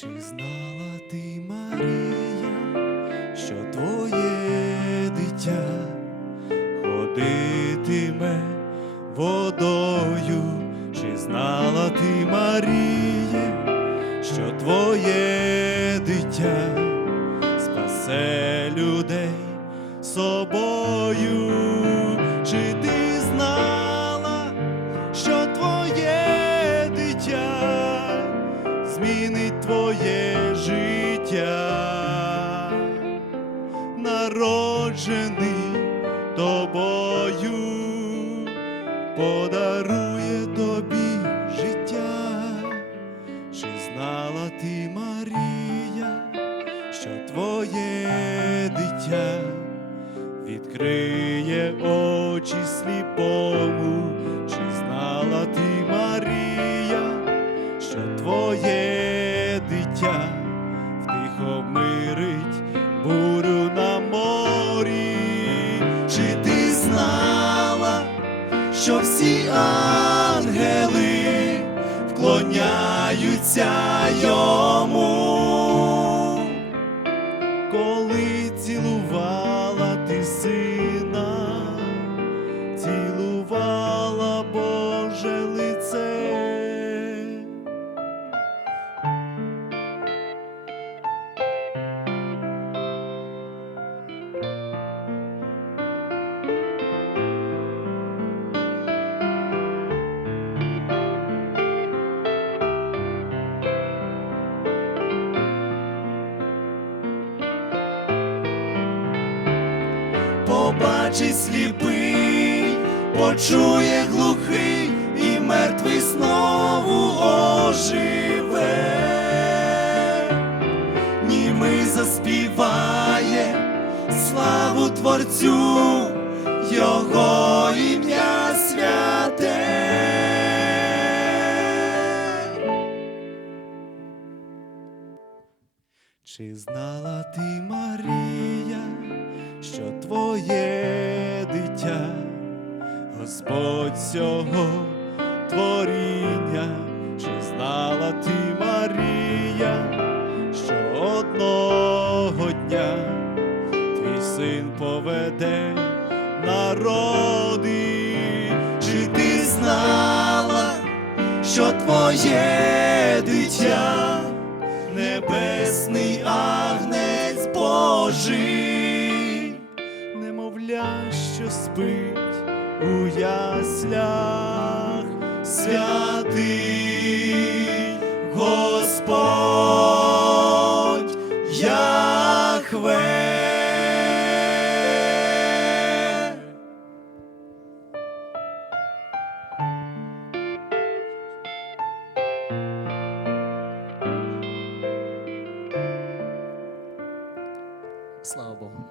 Чи знала ти, Марія, що твоє дитя ходитиме водою? Чи знала ти, Марія, що твоє дитя спасе людей собою? Життя, народжений тобою, подарує тобі життя, чи знала ти, Марія, що твоє дитя відкриє очі сліпому, чи знала ти, Марія? що твоє дитя що всі ангели вклоняються йому, побачить сліпий, почує глухий і мертвий знову оживе, німий заспіває славу Творцю, Його ім'я святе. Чи знала ти, Марія, що твоє Цього творіння, чи знала ти, Марія, що одного дня твій син поведе народи, чи ти знала, що твоє дитя? небесний агнець Божий, немовля, що спить у яслях святий Господь Яхве. Слава Богу.